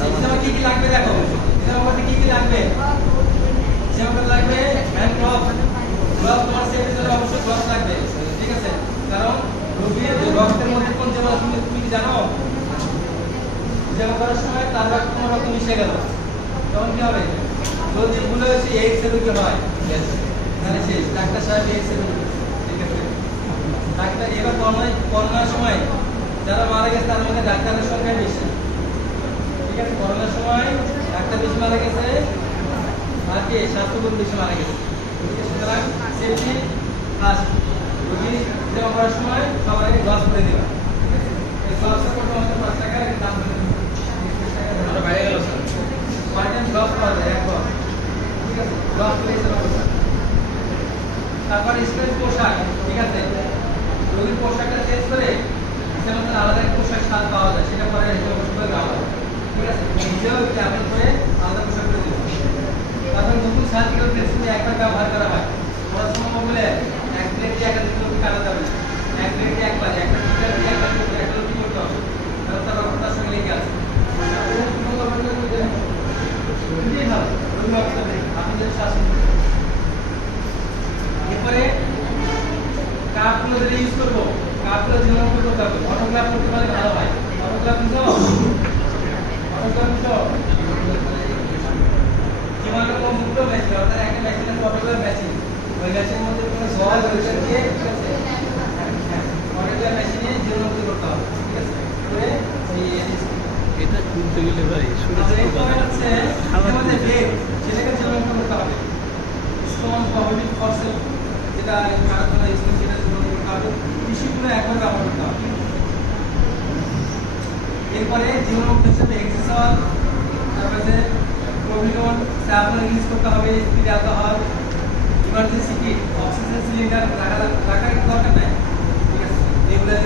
সিস্টেমে কি কি লাগবে দেখো, সিস্টেমের মধ্যে কি কি লাগবে? সিস্টেমের লাগবে হ্যান্ড গ্লাভস, গ্লাভস তোমার সেফটির জন্য অবশ্যই গ্লাভস লাগবে, ঠিক আছে? কারণ রোগীর রক্তের মধ্যে কোন জীবাণু তুমি কি জানো? যেমন করার সময় তার রক্ত তোমার রক্ত মিশে গেল, তখন কি হবে? যদি ভুলে হচ্ছে এইডস এর রোগী হয়, তাহলে শেষ, ডাক্তার সাহেব এইডস এর রোগী, ঠিক আছে? ডাক্তার এবার করোনার সময় যারা মারা গেছে তার মধ্যে ডাক্তারের সংখ্যা বেশি, ঠিক আছে? করোনার সময় ডাক্তার বেশি মারা গেছে আর কি স্বাস্থ্যকর্মী বেশি মারা গেছে। সুতরাং সেফটি ফার্স্ট, রোগী সেবা করার সময় সবার আগে গ্লাভস পরে দেবা। এই গ্লাভসের করতে আমাদের 5 টাকা দাম বাইরে গেল স্যার, পার্টেন গ্লাভস পাওয়া যায় একবার, ঠিক আছে? গ্লাভস পরে সেবা করতে। তারপর স্পেস পোশাক, ঠিক আছে? রোগীর পোশাকটা চেঞ্জ করে যেমন আলাদা একটা পোশাক সাল পাওয়া যায়, সেটা পরে হিসেবে দেওয়া হয়, ঠিক আছে? নিজেও ট্যাবলেট করে আলাদা পোশাক করে দেবো। তারপর নতুন সার্জিক্যাল ড্রেসিং একবার ব্যবহার করা হয়, ওরা সম্ভব হলে এক প্লেট দিয়ে একাধিক লোক কাটা যাবে, এক প্লেট দিয়ে একবার, একটা প্লেট দিয়ে একটা লোক করতে হবে, কারণ তার রক্তটার সঙ্গে লেগে আছে। আপনি যদি শাসন এরপরে কাপগুলো যেটা ইউজ করবো, কাপগুলো যেমন করতে হবে, অটোগ্রাফ করতে পারলে ভালো হয়। অটোগ্রাফ নিছো, অটোগ্রাফ নিছো, যেমন মুক্ত মেশিন, অর্থাৎ একটা মেশিন আছে অটোগ্রাফ মেশিন, ওই মেশিনের মধ্যে কোনো জল ওইটা দিয়ে, ঠিক আছে? অটোগ্রাফ মেশিনে যেমন করতে হবে, ঠিক আছে? করে এটা খুলতে গেলে ভাই হচ্ছে আমাদের ব্লেড, সেটাকে যেমন করতে হবে। স্টোন পজিটিভ ফর্সেল যেটা কারখানা স্টোন, সেটা যেমন করতে হবে। টিস্যুগুলো একবার ব্যবহার করতে হবে। এরপরে জীবন হিসেবে এক্সেসর, তারপরে প্রোভিডন স্যাম্পল ইউজ করতে হবে, speed alcohol, emergency kit, oxygen cylinder রাখার দরকার নাই, ঠিক আছে? রেগুলার